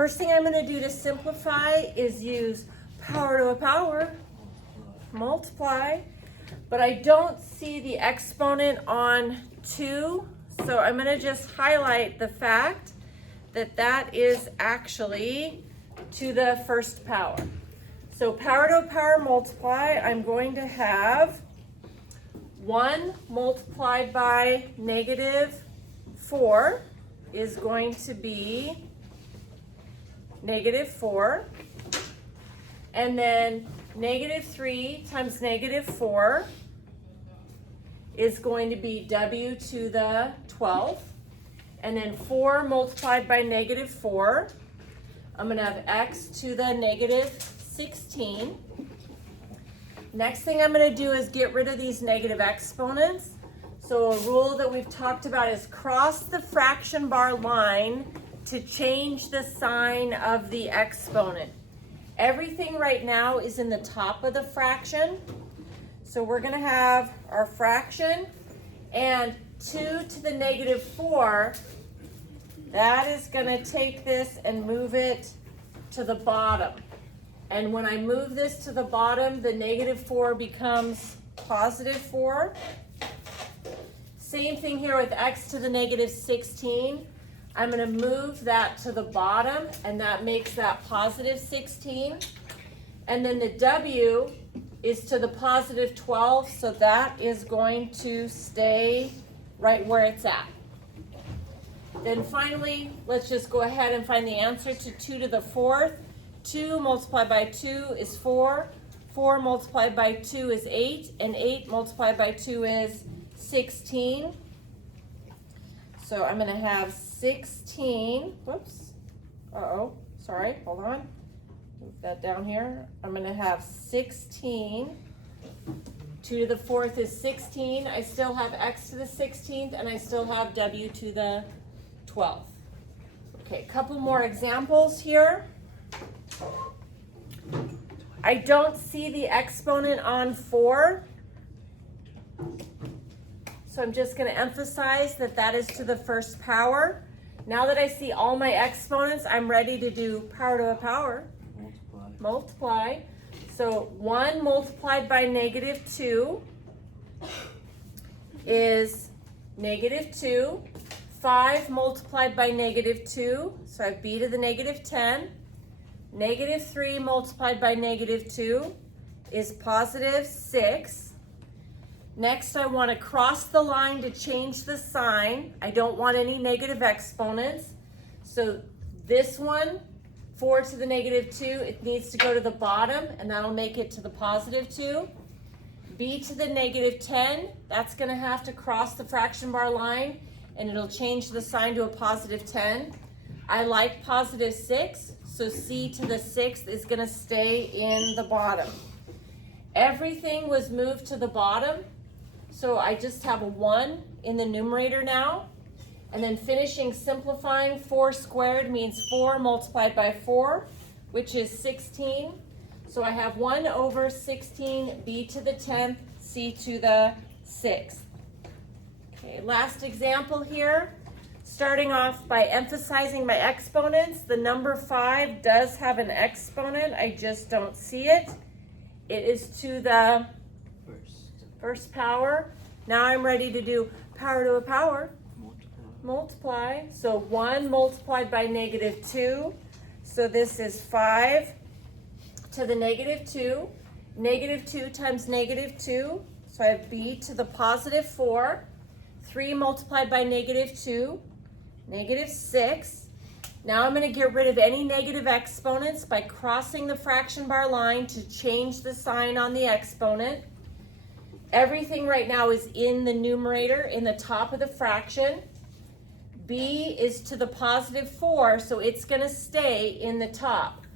First thing I'm going to do to simplify is use power to a power, multiply, but I don't see the exponent on 2, so I'm going to just highlight the fact that that is actually to the first power. So power to a power multiply, I'm going to have 1 multiplied by -4 is going to be -4. And then -3 times -4 is going to be w to the 12th. And then 4 multiplied by -4, I'm going to have x to the -16. Next thing I'm going to do is get rid of these negative exponents. So a rule that we've talked about is cross the fraction bar line to change the sign of the exponent. Everything right now is in the top of the fraction. So we're going to have our fraction, and 2 to the -4, that is going to take this and move it to the bottom. And when I move this to the bottom, the -4 becomes +4. Same thing here with x to the -16. I'm going to move that to the bottom, and that makes that +16. And then the w is to the +12, so that is going to stay right where it's at. Then finally, let's just go ahead and find the answer to 2 to the 4th. 2 multiplied by 2 is 4. 4 multiplied by 2 is 8. And 8 multiplied by 2 is 16. So I'm going to have 16. Whoops. Sorry. Hold on. Move that down here. I'm going to have 16. 2 to the 4th is 16. I still have x to the 16th, and I still have w to the 12th. Okay, a couple more examples here. I don't see the exponent on 4. So I'm just going to emphasize that that is to the first power. Now that I see all my exponents, I'm ready to do power to a power. Multiply. So 1 multiplied by -2 is -2. 5 multiplied by -2, so I have b to the -10. -3 multiplied by -2 is +6. Next, I want to cross the line to change the sign. I don't want any negative exponents. So this one, 4 to the -2, it needs to go to the bottom, and that'll make it to the +2. b to the -10, that's going to have to cross the fraction bar line, and it'll change the sign to a +10. I like +6, so c to the 6th is going to stay in the bottom. Everything was moved to the bottom, so I just have a 1 in the numerator now. And then finishing simplifying, 4 squared means 4 multiplied by 4, which is 16. So I have 1 over 16, b to the 10th, c to the 6th. Okay, last example here. Starting off by emphasizing my exponents. The number 5 does have an exponent. I just don't see it. It is to the first power. Now I'm ready to do power to a power. Multiply. So 1 multiplied by -2. So this is 5 to the -2. -2 times -2. So I have b to the +4. 3 multiplied by -2. -6. Now I'm going to get rid of any negative exponents by crossing the fraction bar line to change the sign on the exponent. Everything right now is in the numerator, in the top of the fraction. B is to the +4, so it's going to stay in the top.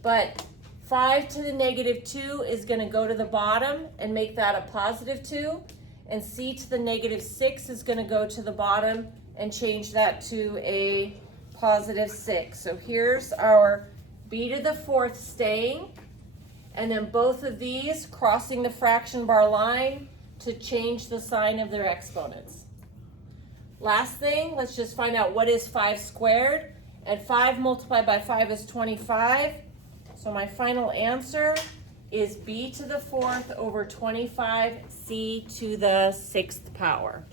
But 5 to the -2 is going to go to the bottom and make that a +2. And c to the -6 is going to go to the bottom and change that to a +6. So here's our b to the 4th staying. And then both of these crossing the fraction bar line to change the sign of their exponents. Last thing, let's just find out what is 5 squared. And 5 multiplied by 5 is 25. So my final answer is b to the 4th over 25, c to the 6th power.